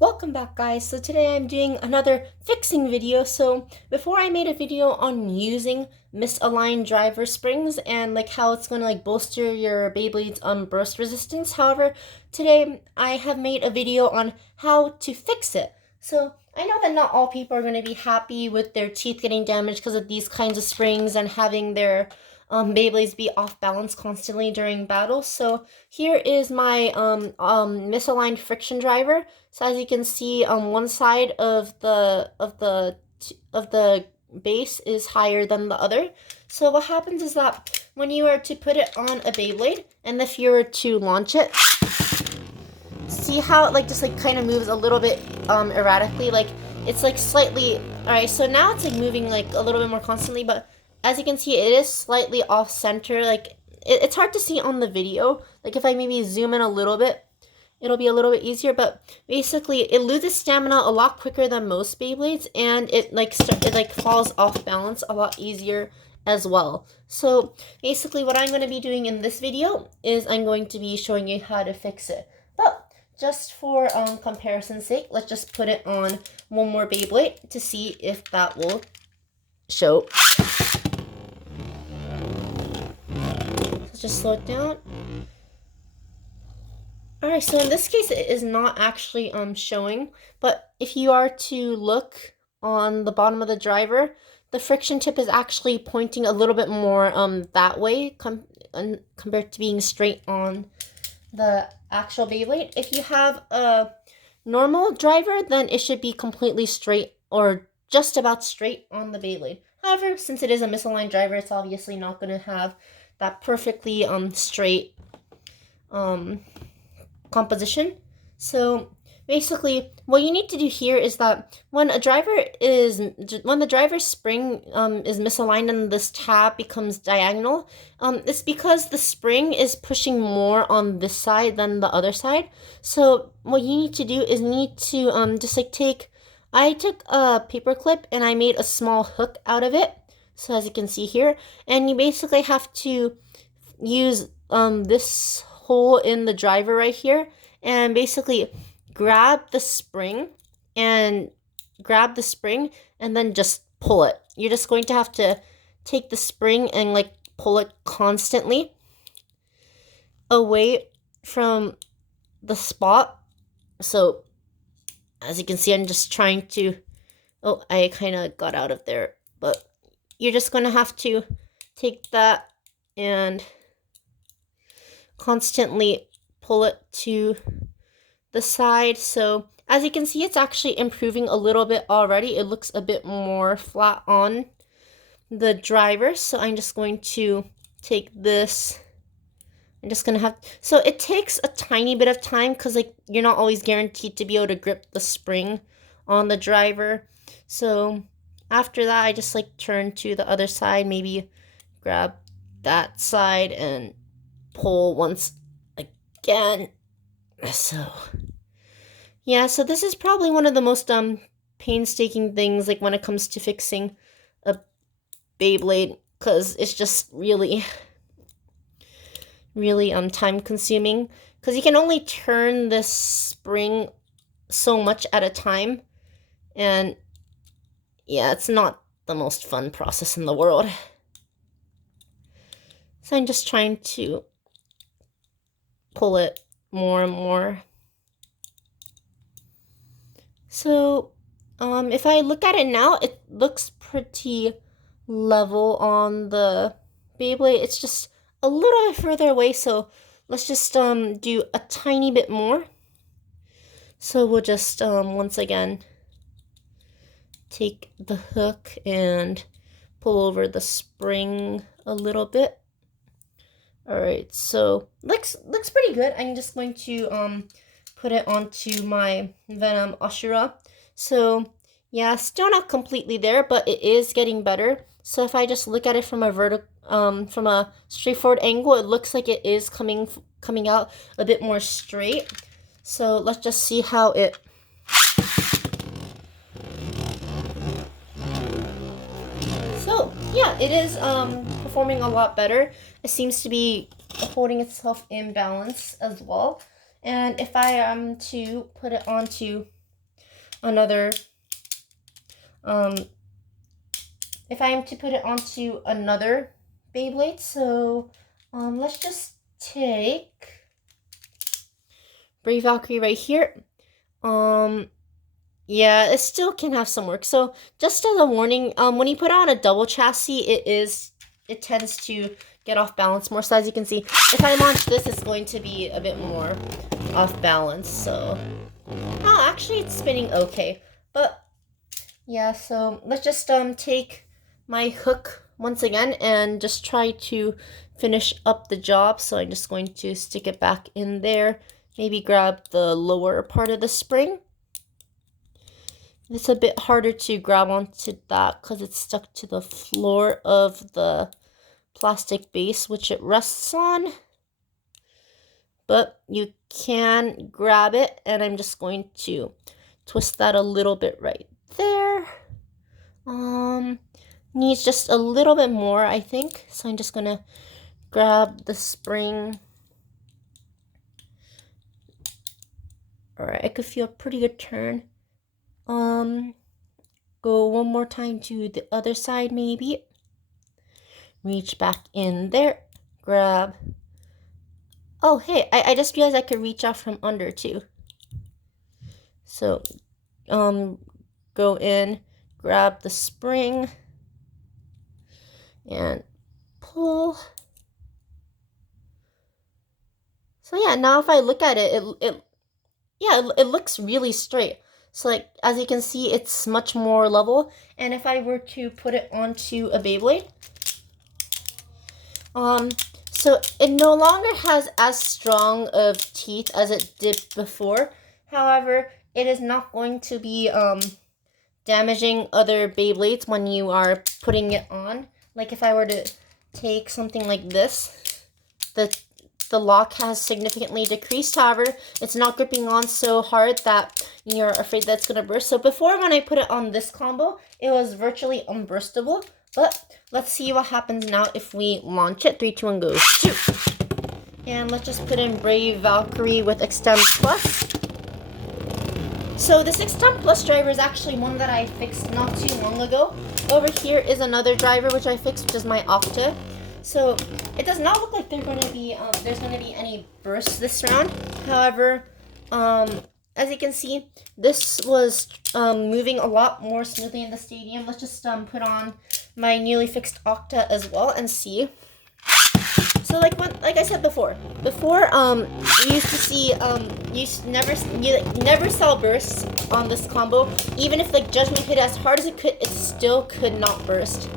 Welcome back, guys. So today I'm doing another fixing video. So before, I made a video on using misaligned driver springs and like how it's going to like bolster your Beyblade's burst resistance. However, today I have made a video on how to fix it. So I know that not all people are going to be happy with their teeth getting damaged because of these kinds of springs and having their Beyblades be off balance constantly during battles. So here is my misaligned friction driver. So as you can see, one side of the base is higher than the other. So what happens is that when you are to put it on a Beyblade, and if you were to launch it, see how it like just like kind of moves a little bit erratically, like it's like slightly. All right, so now it's like moving like a little bit more constantly, but as you can see, it is slightly off center. Like it's hard to see on the video. Like if I maybe zoom in a little bit, it'll be a little bit easier, but basically it loses stamina a lot quicker than most Beyblades, and it like falls off balance a lot easier as well. So basically what I'm going to be doing in this video is I'm going to be showing you how to fix it. But just for comparison's sake, let's just put it on one more Beyblade to see if that will show. Let's just slow it down. Alright, so in this case, it is not actually showing, but if you are to look on the bottom of the driver, the friction tip is actually pointing a little bit more that way compared to being straight on the actual Beyblade. If you have a normal driver, then it should be completely straight or just about straight on the Beyblade. However, since it is a misaligned driver, it's obviously not going to have that perfectly straight composition. So basically what you need to do here is that when the driver's spring is misaligned and this tab becomes diagonal, it's because the spring is pushing more on this side than the other side. So what you need to do is just like I took a paper clip and I made a small hook out of it, so as you can see here, and you basically have to use this hole in the driver right here and basically grab the spring and then just pull it. You're just going to have to take the spring and like pull it constantly away from the spot. So as you can see, I'm just trying to, oh, I kind of got out of there, but you're just going to have to take that and constantly pull it to the side. So as you can see, it's actually improving a little bit already. It looks a bit more flat on the driver. So I'm just going to take this. So it takes a tiny bit of time because like you're not always guaranteed to be able to grip the spring on the driver. So after that, I just like turn to the other side, maybe grab that side and pull once again. So yeah, so this is probably one of the most painstaking things like when it comes to fixing a Beyblade, because it's just really time consuming, because you can only turn this spring so much at a time, and yeah, it's not the most fun process in the world. So I'm just trying to pull it more and more. So if I look at it now, it looks pretty level on the Beyblade. It's just a little bit further away, so let's just do a tiny bit more. So we'll just once again take the hook and pull over the spring a little bit. All right, so looks pretty good. I'm just going to put it onto my Venom Ashura. So yeah, still not completely there, but it is getting better. So if I just look at it from a straightforward angle, it looks like it is coming out a bit more straight. So let's just see how it. So yeah, it is performing a lot better. It seems to be holding itself in balance as well. And if I am to put it onto another, if I am to put it onto another Beyblade, so let's just take Brave Valkyrie right here. Yeah, it still can have some work. So just as a warning, when you put on a double chassis, it tends to get off balance more. So as you can see, if I launch this, it's going to be a bit more off balance. So, oh, actually it's spinning okay. But yeah, so let's just take my hook once again and just try to finish up the job. So I'm just going to stick it back in there. Maybe grab the lower part of the spring. It's a bit harder to grab onto that because it's stuck to the floor of the plastic base which it rests on. But you can grab it, and I'm just going to twist that a little bit right there. Needs just a little bit more, I think. So I'm just gonna grab the spring. Alright, I could feel a pretty good turn. Go one more time to the other side maybe. Reach back in there. Grab. Oh, hey, I just realized I could reach out from under too. So, go in, grab the spring, and pull. So yeah, now if I look at it, it looks really straight. So like, as you can see, it's much more level. And if I were to put it onto a Beyblade, so it no longer has as strong of teeth as it did before. However, it is not going to be damaging other Beyblades when you are putting it on. Like if I were to take something like this, the lock has significantly decreased. However, it's not gripping on so hard that you're afraid that it's going to burst. So before, when I put it on this combo, it was virtually unburstable. But let's see what happens now if we launch it. 3, 2, 1, go. Shoot! And let's just put in Brave Valkyrie with Extend Plus. So this Extend Plus driver is actually one that I fixed not too long ago. Over here is another driver which I fixed, which is my Octa. So it does not look like there's going to be any bursts this round. However, as you can see, this was moving a lot more smoothly in the stadium. Let's just put on my newly fixed Octa as well and see. So like I said before, we used to see you never saw bursts on this combo. Even if like Judgment hit as hard as it could, it still could not burst.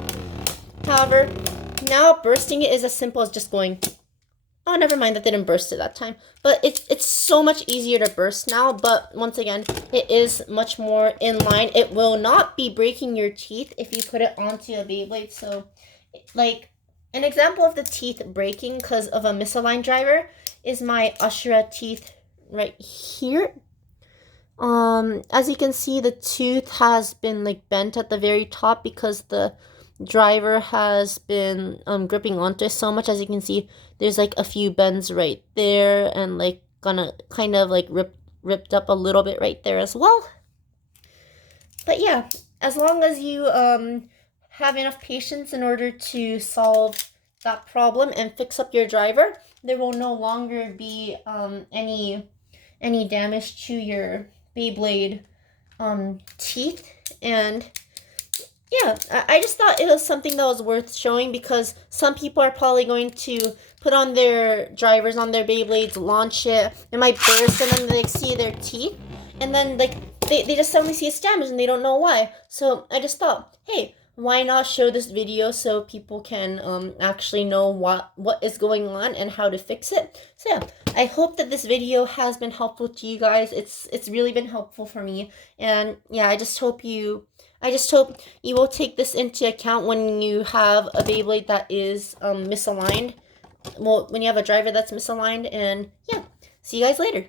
However, now bursting it is as simple as just going, oh, never mind, that didn't burst at that time. But it's so much easier to burst now. But once again, it is much more in line. It will not be breaking your teeth if you put it onto a Beyblade. So, like, an example of the teeth breaking because of a misaligned driver is my Ashura teeth right here. As you can see, the tooth has been like bent at the very top because the driver has been gripping onto it so much. As you can see, there's like a few bends right there and like gonna kind of like ripped up a little bit right there as well. But yeah, as long as you have enough patience in order to solve that problem and fix up your driver, there will no longer be any damage to your Beyblade teeth. And yeah, I just thought it was something that was worth showing because some people are probably going to put on their drivers on their Beyblades, launch it, it might burst, and then they see their teeth, and then like they just suddenly see it's damaged and they don't know why. So I just thought, hey, why not show this video so people can actually know what is going on and how to fix it. So yeah, I hope that this video has been helpful to you guys. It's really been helpful for me, and yeah, I just hope you will take this into account when you have a Beyblade that is misaligned. Well, when you have a driver that's misaligned. And yeah, see you guys later.